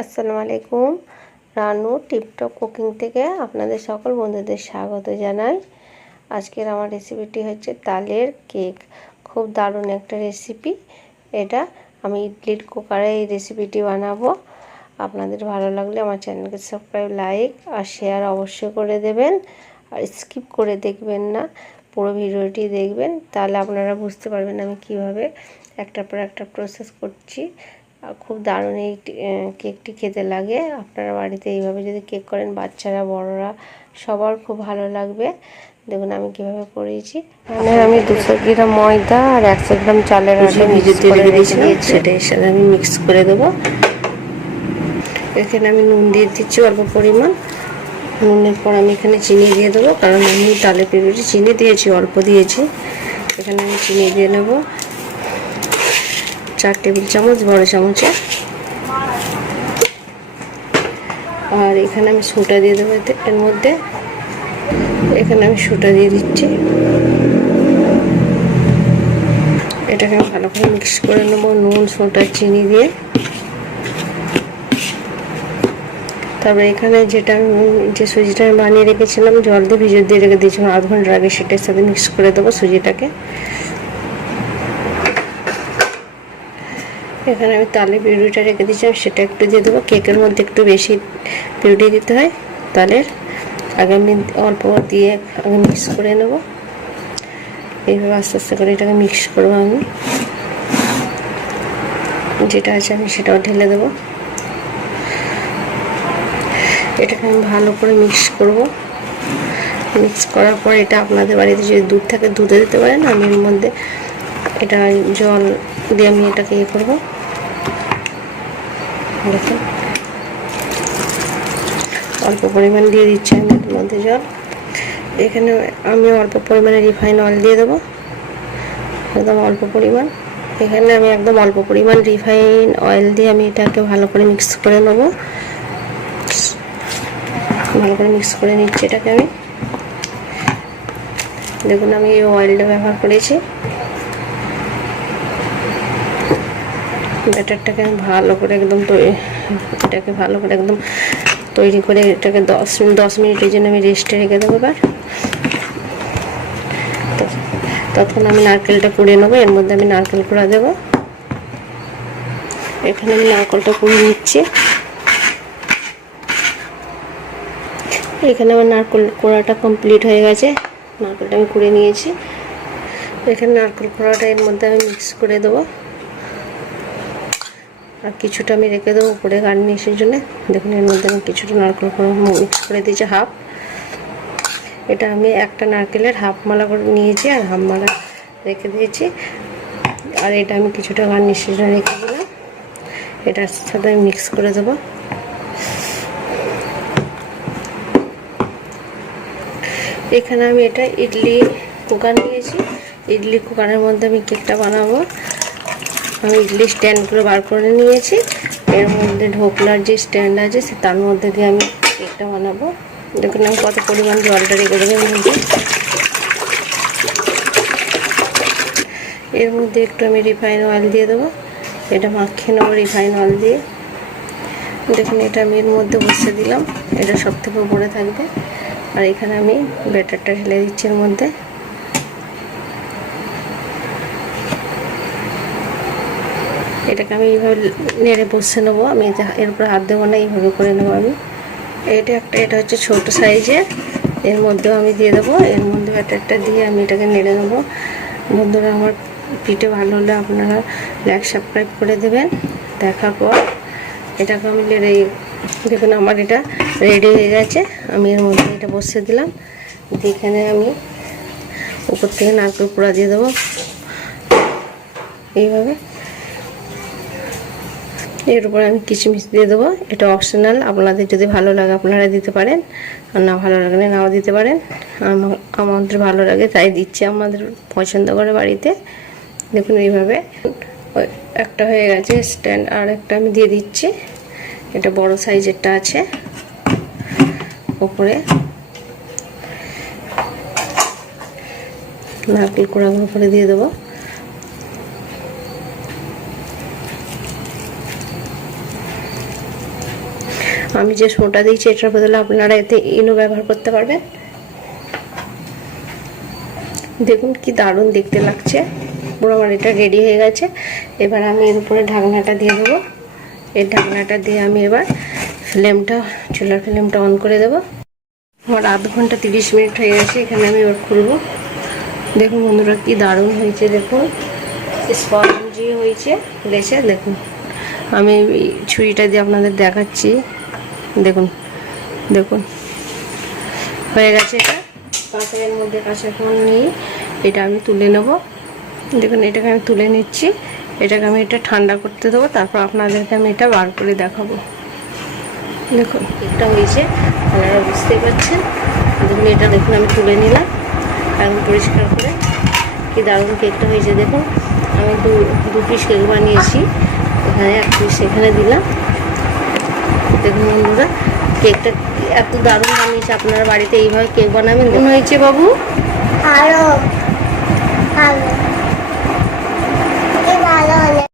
আসসালামু আলাইকুম। Ranu tiptop cooking থেকে আপনাদের সকল বন্ধুদের স্বাগত জানাই। আজকের আমার রেসিপিটি হচ্ছে তালের কেক। খুব দারুণ একটা রেসিপি এটা। আমি ইডলির কুকারে এই রেসিপিটি বানাবো। আপনাদের ভালো লাগলে আমার চ্যানেলকে সাবস্ক্রাইব, লাইক আর শেয়ার অবশ্যই করে দেবেন। আর স্কিপ করে দেখবেন না, পুরো ভিডিওটি দেখবেন, তাহলে আপনারা বুঝতে পারবেন আমি কিভাবে একটার পর একটা প্রসেস করছি। খুব দারুণ এই কেকটি খেতে লাগে। আপনারা বাড়িতে এইভাবে যদি কেক করেন, বাচ্চারা বড়রা সবার খুব ভালো লাগবে। দেখুন আমি কিভাবে করেছি। মানে আমি 200 গ্রাম ময়দা আর 100 গ্রাম চালের আটা মিক্স করে রেখে দিয়েছি, সেটা এর সাথে আমি মিক্স করে দেবো। এখানে আমি নুন দিয়ে দিচ্ছি অল্প পরিমাণ। নুনের পর আমি এখানে চিনি দিয়ে দেবো, কারণ আমি তালে পেঁপেটি চিনি দিয়েছি, অল্প দিয়েছি। এখানে আমি চিনি দিয়ে নেব 4 টেবিল চামচ বড় চামচে। আর এখানে আমি সোডা দিয়ে দেবো এর মধ্যে। এখানে আমি সোডা দিয়ে দিচ্ছি। এটাকে আমি ভালো করে মিক্স করে নেবো নুন, সোডা, চিনি দিয়ে। তারপরে এখানে যে সুজিটা আমি বানিয়ে রেখেছিলাম, জল দিয়ে ভিজিয়ে দিয়ে রেখে দিয়েছিলাম আধ ঘন্টা আগে, সেটার সাথে মিক্স করে দেবো সুজিটাকে। এখানে আমি তালে পিউরিটা রেখে দিয়েছিলাম, সেটা একটু দিয়ে দেবো। কেকের মধ্যে একটু বেশি পিউরি দিতে হয় তালের। আগে আমি অল্প দিয়ে আগে মিক্স করে নেব। এইভাবে আস্তে আস্তে করে এটাকে মিক্স করবো। আমি যেটা আছে আমি সেটাও ঢেলে দেবো। এটাকে আমি ভালো করে মিক্স করব। মিক্স করার পর এটা আপনাদের বাড়িতে যদি দুধ থাকে দুধে দিতে পারেন। আমি এর মধ্যে এটা জল দিয়ে আমি এটাকে ইয়ে করবো। দেখুন অল্প পরিমাণ দিয়ে দিচ্ছি আমি এর মধ্যে জল। এখানে আমি অল্প পরিমাণে রিফাইন অয়েল দিয়ে দেবো, একদম অল্প পরিমাণ। এখানে আমি একদম অল্প পরিমাণ রিফাইন অয়েল দিয়ে আমি এটাকে ভালো করে মিক্স করে নেব। ভালো করে মিক্স করে নিচ্ছি এটাকে আমি। দেখুন আমি এই অয়েলটা ব্যবহার করেছি। ব্যাটারটাকে আমি ভালো করে একদম এটাকে ভালো করে একদম তৈরি করে এটাকে 10 মিনিটের জন্য আমি রেস্টে রেখে দেবো। এবার তখন আমি নারকেলটা কুড়িয়ে নেবো। এর মধ্যে আমি নারকেল কুড়া দেবো। এখানে আমি নারকেলটা কুড়িয়ে নিচ্ছি। এখানে আমার নারকেল কোড়াটা কমপ্লিট হয়ে গেছে। নারকেলটা আমি কুড়িয়ে নিয়েছি। এখানে নারকেল কোড়াটা এর মধ্যে আমি মিক্স করে দেবো। আর কিছুটা আমি রেখে দেবো উপরে গার্নিশের জন্য। দেখুন এর মধ্যে আমি কিছুটা নারকেল কোড়া মিক্স করে দিয়েছি, হাফ। এটা আমি একটা নারকেলের হাফ মালা করে নিয়েছি আর হাফ মালা রেখে দিয়েছি। আর এটা আমি কিছুটা গার্নিশের জন্য রেখে দিলাম। এটার সাথে আমি মিক্স করে দেবো। এখানে আমি এটা ইডলি কুকার নিয়েছি। ইডলি কুকারের মধ্যে আমি কেকটা বানাবো। আমি ইডলি স্ট্যান্ডগুলো বার করে নিয়েছি। এর মধ্যে ঢোকলার যে স্ট্যান্ড আছে তার মধ্যে দিয়ে আমি কেকটা বানাবো। দেখুন আমি কত পরিমাণ জলটা রেখে দেবো এর মধ্যে। এর মধ্যে একটু আমি রিফাইন অয়েল দিয়ে দেবো। এটা মাখিয়ে নেবো রিফাইন অয়েল দিয়ে। দেখুন এটা আমি এর মধ্যে বসিয়ে দিলাম। এটা সব থেকে উপরে থাকবে। আর এখানে আমি ব্যাটারটা ঢেলে দিচ্ছি এর মধ্যে। এটাকে আমি এইভাবে নেড়ে বসে নেবো। আমি এর উপরে হাত দেবো না, এইভাবে করে নেবো আমি। এটা হচ্ছে ছোট সাইজের। এর মধ্যেও আমি দিয়ে দেবো। এর মধ্যে ব্যাটারটা দিয়ে আমি এটাকে নেড়ে নেবো। বন্ধুরা আমার পিঠে ভালো হলে আপনারা লাইক সাবস্ক্রাইব করে দেবেন। দেখার পর এটাকে আমি দেখুন আমার এটা রেডি হয়ে গেছে। আমি এর মধ্যে এটা বসিয়ে দিলাম। এখানে আমি উপর থেকে নারকেল কুড়া দিয়ে দেবো এইভাবে। এর উপরে আমি কিশমিশ দিয়ে দেবো। এটা অপশনাল, আপনাদের যদি ভালো লাগে আপনারা দিতে পারেন, আর না ভালো লাগলে নাও দিতে পারেন। আমাদের ভালো লাগে তাই দিচ্ছি, আমাদের পছন্দ করে বাড়িতে। দেখুন এইভাবে একটা হয়ে গেছে স্ট্যান্ড। আর একটা আমি দিয়ে দিচ্ছি। এটা বড় সাইজেরটা আছে। উপরে নারকেল কোড়াগুলো করে দিয়ে দেবো। আমি যে সোঁটা দিয়েছি এটার বদলে আপনারা এতে ইনো ব্যবহার করতে পারবেন। দেখুন কি দারুণ দেখতে লাগছে। পুরো আমার এটা রেডি হয়ে গেছে। এবার আমি এর উপরে ঢাকনাটা দিয়ে দেবো। এই ঢাকনাটা দিয়ে আমি এবার চুলার ফ্লেমটা অন করে দেবো। আমার আধ ঘন্টা 30 মিনিট হয়ে গেছে। এখানে আমি এবার খুলবো। দেখুন বন্ধুরা কি দারুণ হয়েছে, দেখুন স্পঞ্জি হয়েছে, ফুলেছে। দেখুন আমি ছুরিটা দিয়ে আপনাদের দেখাচ্ছি। দেখুন দেখুন হয়ে গেছে। এটা পাত্রের মধ্যে কাঁচাকন নিয়ে এটা আমি তুলে নেব। দেখুন এটাকে আমি তুলে নিচ্ছি। এটাকে আমি এটা ঠান্ডা করতে দেবো, তারপর আপনাদেরকে আমি এটা বার করে দেখাবো। দেখুন কেকটা হয়েছে, আপনারা বুঝতেই পারছেন। দেখুন এটা দেখুন আমি তুলে নিলাম একদম পরিষ্কার করে। কি দারুণ কেকটা হয়েছে। দেখুন আমি দু পিস কেক বানিয়েছি, এখানে এক পিস এখানে দিলাম। দেখুন বন্ধুরা কেকটা এত দারুণ বানিয়েছে। আপনারা বাড়িতে এইভাবে কেক বানাবেন। কেমন হয়েছে বাবু? ভালো ভালো